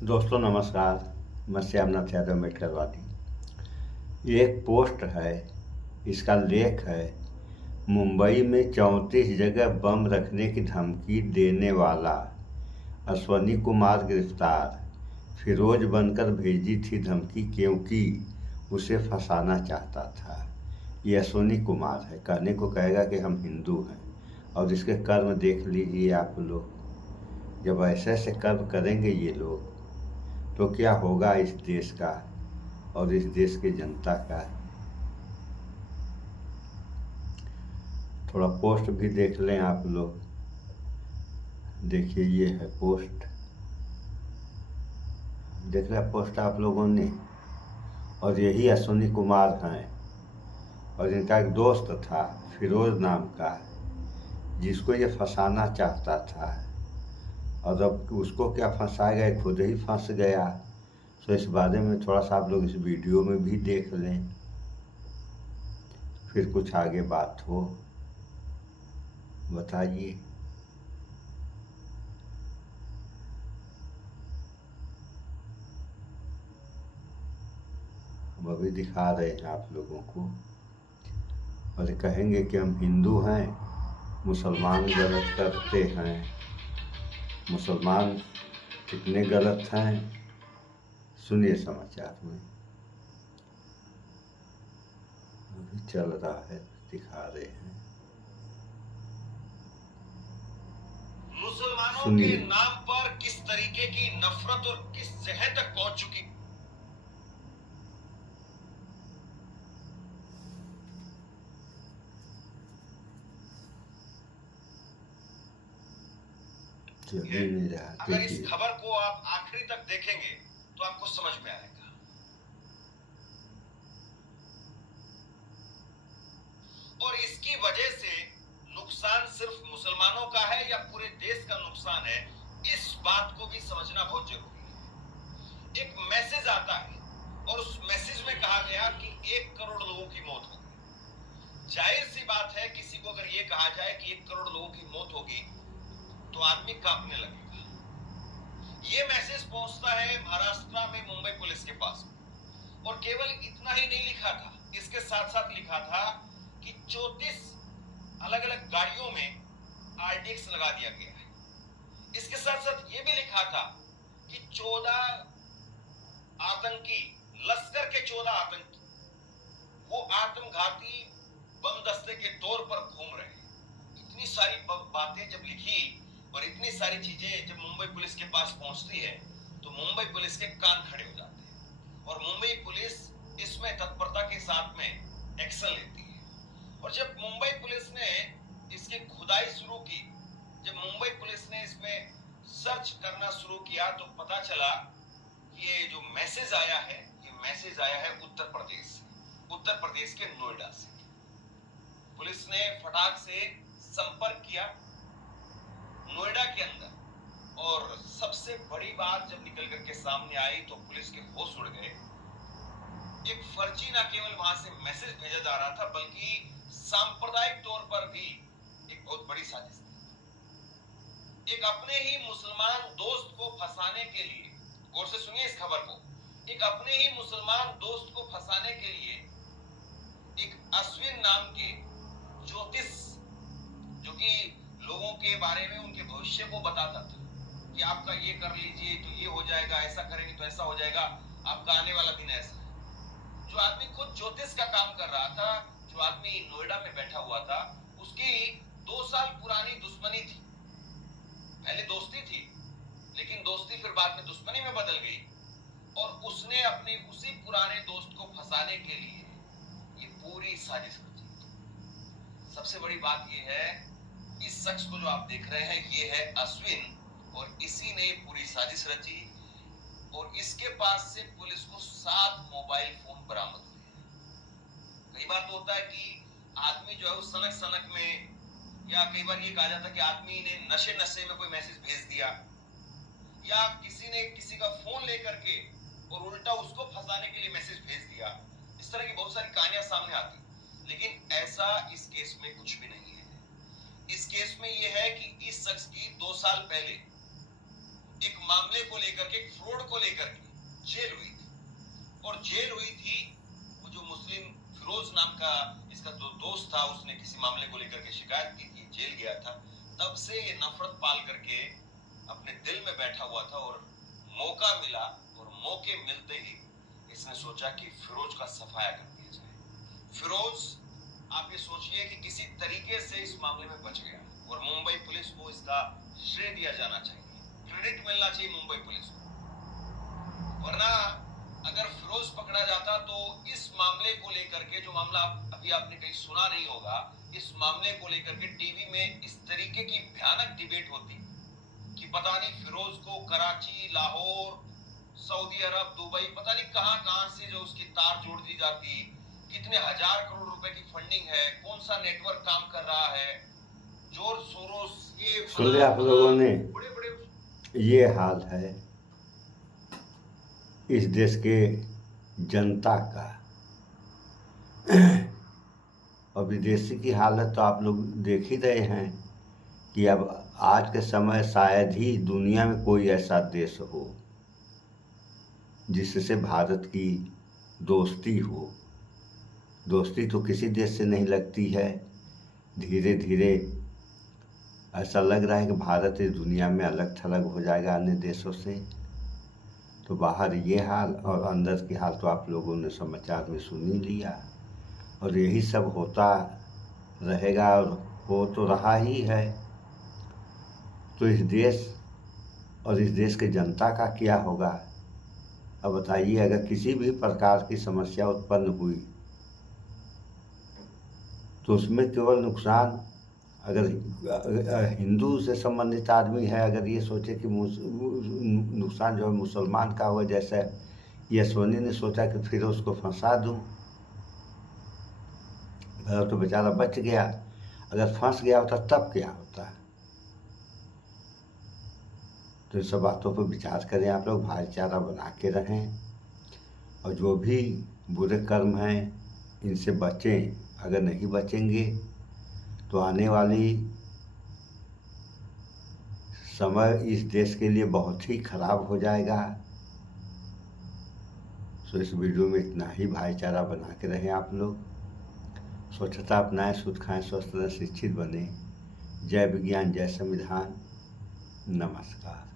दोस्तों नमस्कार। मैं श्यामनाथ यादव मेटकरवादी। ये एक पोस्ट है, इसका लेख है। मुंबई में 34 जगह बम रखने की धमकी देने वाला अश्वनी कुमार गिरफ्तार। फिरोज बनकर भेजी थी धमकी क्योंकि उसे फंसाना चाहता था। ये अश्वनी कुमार है, कहने को कहेगा कि हम हिंदू हैं, और इसके कर्म देख लीजिए आप लोग। जब ऐसे ऐसे कर्म करेंगे ये लोग तो क्या होगा इस देश का और इस देश की जनता का। थोड़ा पोस्ट भी देख लें आप लोग। देखिए, ये है पोस्ट। देख लिया पोस्ट आप लोगों ने। और यही अश्वनी कुमार हैं, और इनका एक दोस्त था फिरोज नाम का, जिसको ये फंसाना चाहता था। और अब उसको क्या फंसाएगा, खुद ही फंस गया। तो इस बारे में थोड़ा सा आप लोग इस वीडियो में भी देख लें, फिर कुछ आगे बात हो। बताइए। हम अभी दिखा रहे हैं आप लोगों को, और कहेंगे कि हम हिंदू हैं, मुसलमान गलत करते हैं। मुसलमान कितने गलत हैं, सुनिए समाचार में। अभी चल रहा है, दिखा रहे हैं, मुसलमानों के नाम पर किस तरीके की नफरत और किस जगह तक पहुंच चुकी। अगर इस खबर को आप आखिरी तक देखेंगे तो आपको समझ में आएगा। और इसकी वजह से नुकसान सिर्फ मुसलमानों का है या पूरे देश का नुकसान है, इस बात को भी समझना बहुत जरूरी है। एक मैसेज आता है और उस मैसेज में कहा गया कि 1 करोड़ लोगों की मौत होगी। जाहिर सी बात है, किसी को अगर यह कहा जाए कि 1 करोड़ लोगों की मौत होगी तो आदमी कांपने लगेगा। यह मैसेज पहुंचता है महाराष्ट्र में मुंबई पुलिस के पास, और केवल इतना ही नहीं लिखा था, इसके साथ साथ लिखा था कि 34 अलग अलग गाड़ियों में आरडीएक्स लगा दिया गया है। इसके साथ साथ यह भी लिखा था कि 14 आतंकी, लश्कर के 14 आतंकी, वो आत्मघाती बम दस्ते के तौर पर घूम रहे हैं। इतनी सारी बातें जब लिखी और इतनी सारी चीजें जब मुंबई पुलिस के पास पहुंचती है तो मुंबई पुलिस के कान खड़े हो जाते हैं, और मुंबई पुलिस इसमें तत्परता के साथ में एक्शन लेती है। और जब मुंबई पुलिस ने इसकी खुदाई शुरू की, जब मुंबई पुलिस ने इसमें सर्च करना शुरू किया, तो पता चला कि ये जो मैसेज आया है, ये मैसेज आया है उत्तर प्रदेश से, उत्तर प्रदेश के नोएडा से। पुलिस ने फटाक से संपर्क किया नोएडा के अंदर, और सबसे बड़ी बात जब निकल करके सामने आई तो पुलिस के होश उड़ गए। एक फर्जी ना केवल वहां से मैसेज भेजा जा रहा था, बल्कि सांप्रदायिक तौर पर भी एक बहुत बड़ी साजिश थी। एक अपने ही मुसलमान दोस्त को फंसाने के लिए, गौर से सुनिए इस खबर को, एक अपने ही मुसलमान दोस्त को फंसाने के लिए एक अश्विन नाम के ज्योतिष, जो कि लोगों के बारे में उनके भविष्य को बताता था कि आपका ये कर लीजिए तो ये हो जाएगा, ऐसा करेंगे तो ऐसा हो जाएगा, आपका आने वाला दिन ऐसा है। जो आदमी खुद ज्योतिष का काम कर रहा था, जो आदमी नोएडा में बैठा हुआ था, उसकी 2 साल पुरानी दुश्मनी थी। पहले दोस्ती थी, लेकिन दोस्ती फिर बाद में दुश्मनी में बदल गई, और उसने अपने उसी पुराने दोस्त को फंसाने के लिए ये पूरी साजिश रची। सबसे बड़ी बात ये है, इस शख्स को जो आप देख रहे हैं ये है अश्विन, और इसी ने पूरी साजिश रची। और इसके पास से पुलिस को 7 मोबाइल फोन बरामद हुए। कई बार तो होता है कि आदमी जो है उस सनक सनक में, या कई बार ये कहा जाता है कि आदमी ने नशे नशे में कोई मैसेज भेज दिया, या किसी ने किसी का फोन लेकर के और उल्टा उसको फंसाने के लिए मैसेज भेज दिया। इस तरह की बहुत सारी कहानियां सामने आती, लेकिन ऐसा इस केस में कुछ भी नहीं है। इस केस में यह है कि इस शख्स की 2 साल पहले एक मामले मामले को लेकर के, एक फ्रॉड को लेकर के जेल हुई थी। और जेल हुई थी वो जो मुस्लिम फिरोज नाम का इसका दोस्त था, उसने किसी मामले को लेकर के शिकायत की थी, जेल गया था। तब से ये नफरत पाल करके अपने दिल में बैठा हुआ था और मौका मिला और मौके मिलते ही इसने सोचा कि फिरोज का सफाया कर दिया जाए। फिरोज, आप ये सोचिए कि किसी तरीके से इस मामले में बच गया और मुंबई पुलिस को इसका श्रेय दिया जाना चाहिए, क्रेडिट मिलना चाहिए मुंबई पुलिस को। वरना अगर फिरोज पकड़ा जाता तो इस मामले को लेकर के, जो मामला अभी आपने कहीं सुना नहीं होगा, इस मामले को लेकर के टीवी में इस तरीके की भयानक डिबेट होती कि पता नहीं फिरोज को कराची, लाहौर, सऊदी अरब, दुबई, पता नहीं कहां कहां से जो उसकी तार जोड़ दी जाती, कितने हजार करोड़ रुपए की फंडिंग है, कौन सा नेटवर्क काम कर रहा है, जोर सोरोस, ये सुन लिया आप लोगों ने। बड़े बड़े ये हाल है इस देश के जनता का। और विदेशी की हालत तो आप लोग देख ही रहे हैं कि अब आज के समय शायद ही दुनिया में कोई ऐसा देश हो जिससे भारत की दोस्ती हो। दोस्ती तो किसी देश से नहीं लगती है। धीरे धीरे ऐसा लग रहा है कि भारत इस दुनिया में अलग थलग हो जाएगा अन्य देशों से। तो बाहर ये हाल और अंदर की हाल तो आप लोगों ने समाचार में सुन ही लिया, और यही सब होता रहेगा और हो तो रहा ही है। तो इस देश और इस देश के जनता का क्या होगा? अब बताइए, अगर किसी भी प्रकार की समस्या उत्पन्न हुई तो उसमें केवल नुकसान, अगर हिंदू से संबंधित आदमी है, अगर ये सोचे कि नुकसान जो है मुसलमान का हुआ, जैसे यशवनी ने सोचा कि फिर उसको फंसा दूं, तो बेचारा बच गया। अगर फंस गया होता तब क्या होता? तो इन सब बातों पर विचार करें आप लोग, भाईचारा बना के रहें, और जो भी बुरे कर्म हैं इनसे बचें। अगर नहीं बचेंगे तो आने वाली समय इस देश के लिए बहुत ही खराब हो जाएगा। तो इस वीडियो में इतना ही। भाईचारा बना के रहें आप लोग, स्वच्छता अपनाएं, शुद्ध खाएं, स्वस्थ रहें, शिक्षित बने। जय विज्ञान, जय संविधान। नमस्कार।